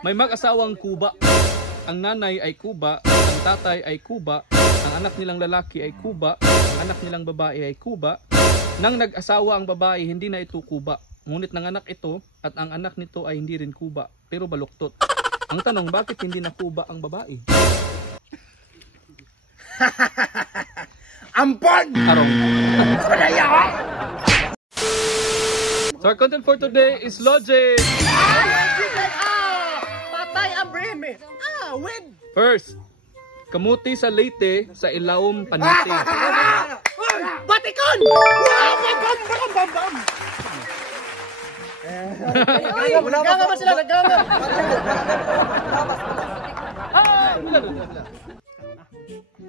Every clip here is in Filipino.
May mag-asawang Kuba. Ang nanay ay Kuba, ang tatay ay Kuba, ang anak nilang lalaki ay Kuba, ang anak nilang babae ay Kuba. Nang nag-asawa ang babae, hindi na ito Kuba. Ngunit nanganak ito at ang anak nito ay hindi rin Kuba, pero baluktot. Ang tanong, bakit hindi na Kuba ang babae? Ampon! Tarong. So our content for today is logic. Patay ang breme. Win! First, kamuti sa Leyte sa ilawom paniti. Batikon! Wow! Bam! Nagama ba sila? Nagama!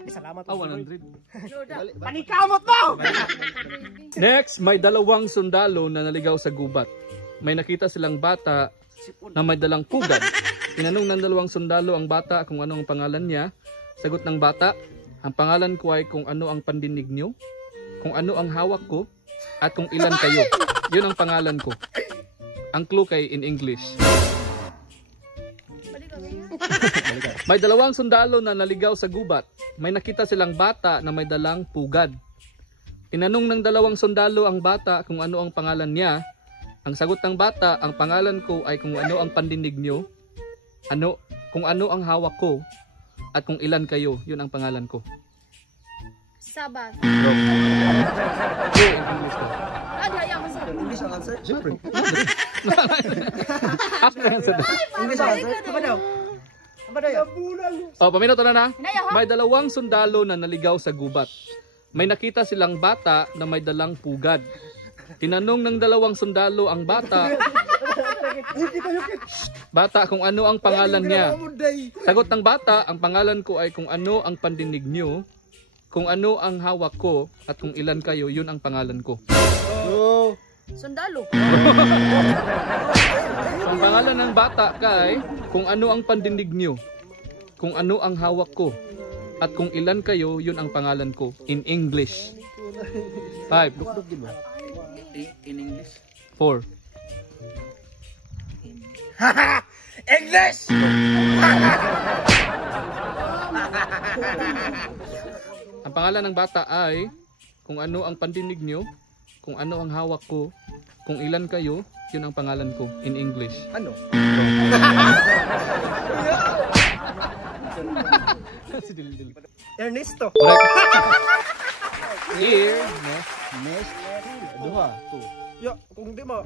Salamat. 100. Panikamot mo! Next, may dalawang sundalo na naligaw sa gubat. May nakita silang bata na may dalang pugad. Tinanong ng dalawang sundalo ang bata kung ano ang pangalan niya. Sagot ng bata, ang pangalan ko ay kung ano ang pandinig niyo, kung ano ang hawak ko, at kung ilan kayo. Yun ang pangalan ko. Ang clue kay in English. May dalawang sundalo na naligaw sa gubat. May nakita silang bata na may dalang pugad. Tinanong ng dalawang sundalo ang bata kung ano ang pangalan niya. Ang sagot ng bata, ang pangalan ko ay kung ano ang pandinig niyo, kung ano ang hawak ko, at kung ilan kayo. Yun ang pangalan ko. Sabat. Okay, in English ko. English ang answer? Siyempre. After answer. English ang answer? Apa daw? Oh, paminato na. May dalawang sundalo na naligaw sa gubat. May nakita silang bata na may dalang pugad. Tinanong ng dalawang sundalo ang bata kung ano ang pangalan niya. Sagot ng bata, ang pangalan ko ay kung ano ang pandinig niyo, kung ano ang hawak ko, at kung ilan kayo. Yun ang pangalan ko. Sundalo. Ang pangalan ng bata kay kung ano ang pandinig niyo, kung ano ang hawak ko, at kung ilan kayo. Yun ang pangalan ko in English. 5. In English? 4. English! Ang pangalan ng bata ay kung ano ang pandinig niyo, kung ano ang hawak ko, kung ilan kayo. Yun ang pangalan ko in English. Ano? Ernesto. Correct. Here, Mes. Duha. Ya, kung di mo.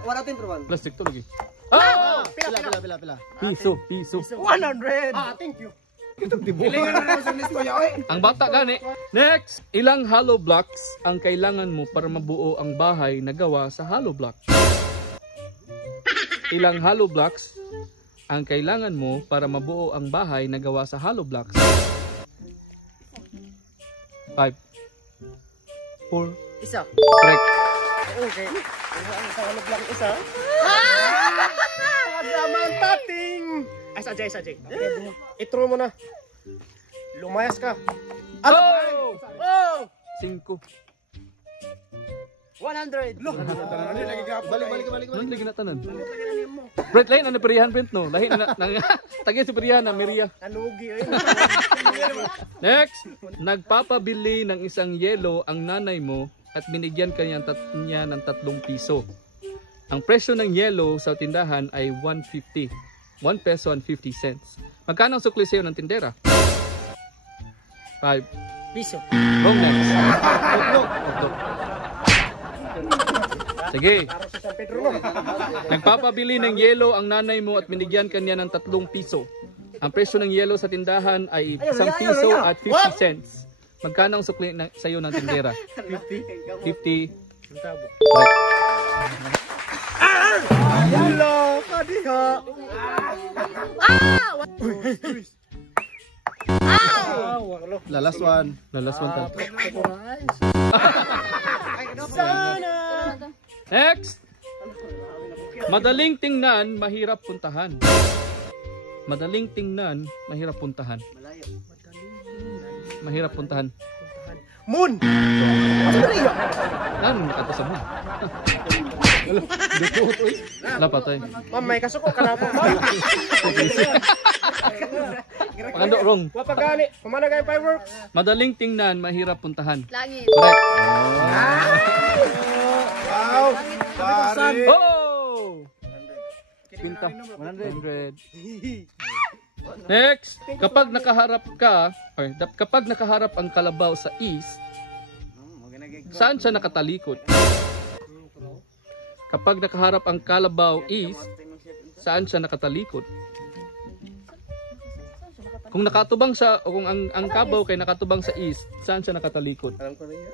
Wala tin provan. plastic to lagi. Pila. Piso. 100. Thank you. Ang bata gani. Next, ilang hollow blocks ang kailangan mo para mabuo ang bahay na gawa sa hollow block? Ilang hollow blocks ang kailangan mo para mabuo ang bahay na gawa sa hollow blocks? 5. 4. Isa. Correct. Okay. Ang tawag lang isa. Pagdaman tating. Ay, sajay. Itro mo na. Lumayas ka. Oh! Oh! 5. 100. Balik. Ano lagi na tanan? Brent lain ano perihan Brent no? Lahi na tagin si perihan na Miria. Nalugi. Next, nagpapabili ng isang yelo ang nanay mo at binigyan niya ng 3 piso. Ang presyo ng yelo sa tindahan ay 150. 1 peso and 50 cents. Magkano ang sukli sa'yo ng tindera? 5. Piso. Wrong next. Sige. Nagpapabili ng yelo ang nanay mo at binigyan kanya ng 3 piso. Ang presyo ng yelo sa tindahan ay 1 piso at 50 cents. Magkano ang sukli sa iyo ng tindera? 50. 50. Correct. Hello, kadiha. The last one tayo. Sana. Next. Madaling tingnan, mahirap puntahan. Madaling tingnan, mahirap puntahan. Mahirap puntahan. Moon. Ano nakata sa moon? Dukuot, uy. Wala patay. Ma'am, may kasuko ka na po. Ma'am. Pakando, wrong. Wapagani. Pumana kayo fireworks. Madaling tingnan, mahirap puntahan. Langit. Correct. Wow! Pare! Oh! 100. Next, kapag nakaharap ang kalabaw sa east, saan siya nakatalikod? Kapag nakaharap ang kalabaw east, saan siya nakatalikod? Kung nakatubang siya o kung ang kabaw kay nakatubang sa east, saan siya nakatalikod? Alam ko na yan.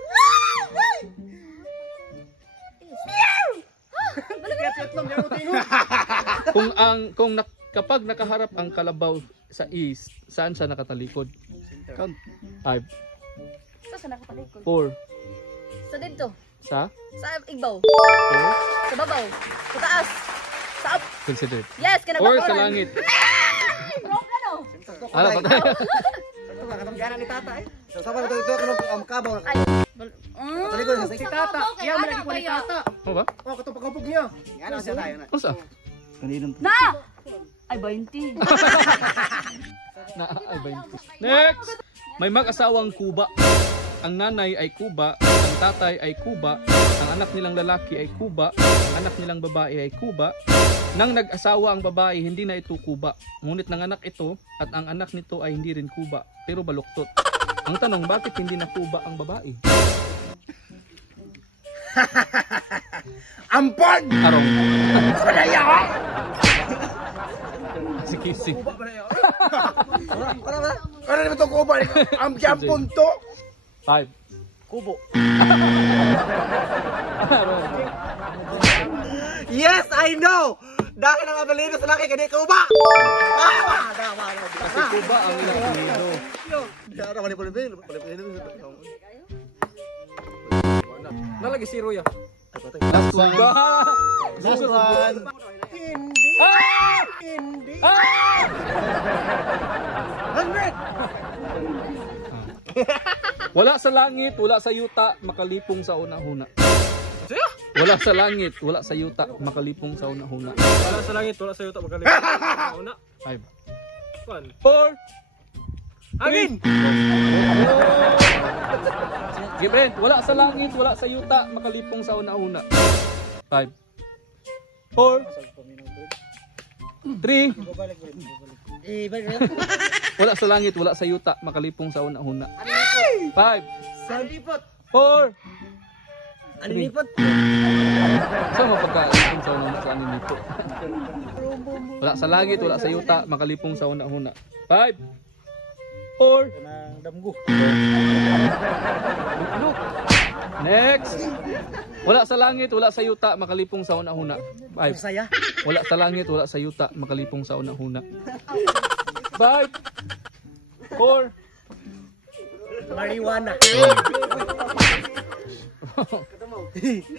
Kapag nakaharap ang kalabaw sa east, saan siya nakatalikod? Count. 5, Saan siya nakatalikod? 4, Sa dito. sa Sa igbaw. 4, Sa babaw. Sa taas. Sa up. consider. Yes, 4 sa kinabakuran. langit. Wrong ano? Ala, patay. Katungganan ni tata eh. Sa pa ito ang kabaw. Ay. Talikod sa Si tata. Yan, malagi ko ni tata. Ano ba? Oh, katong pagkapog niya. Ano siya tayo na? Ano sa? Kaninong Na! Ay, 20. Ay, 20. Next! May mag-asawang kuba. Ang nanay ay kuba, ang tatay ay kuba, ang anak nilang lalaki ay kuba, ang anak nilang babae ay kuba. Nang nag-asawa ang babae, hindi na ito kuba. Ngunit nanganak ito at ang anak nito ay hindi rin kuba, pero baluktot. Ang tanong, bakit hindi na kuba ang babae? Ampon! Arong. Palaya! Si Kissy. Ano naman itong kuba? Ang jampon to? 5. Kubo. Arong. Yes, I know! Dahil ang abalino sa laki, kani kuba! Kasi kuba ang ilang nido. Dara mali pala ba? Nalagi si Roya. Last one. Last one. Hindi. Ah! Hindi. Ah! 100! Wala sa langit, wala sa yuta, makalipong sa una-huna. Wala sa langit, wala sa yuta, makalipong sa una-huna. Wala sa langit, wala sa yuta magaling. Una. 5, 1. 4, Agin. Gibren, wala sa langit, wala sa yuta, makalipong sa una-una. 5, 4, 3, wala sa langit, wala sa yuta, makalipong sa una-una. 5, Salipot. 4, Anilipot? so mapagkalipong sa una-una sa aninito. Wala sa langit, wala sa yuta, makalipong sa una-una. 5, 4, Damgo. look. Next. Wala sa langit, wala sa yuta, makalipong sa una-una. 5. Saya. Wala sa langit, wala sa yuta, makalipong sa una-una. 5, 4, Marijuana.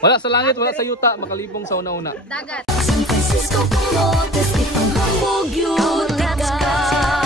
wala sa langit, wala sa yuta, makalipong sa una-una. Dagat. San Francisco, Palotes, di panghambog yun. Let's go!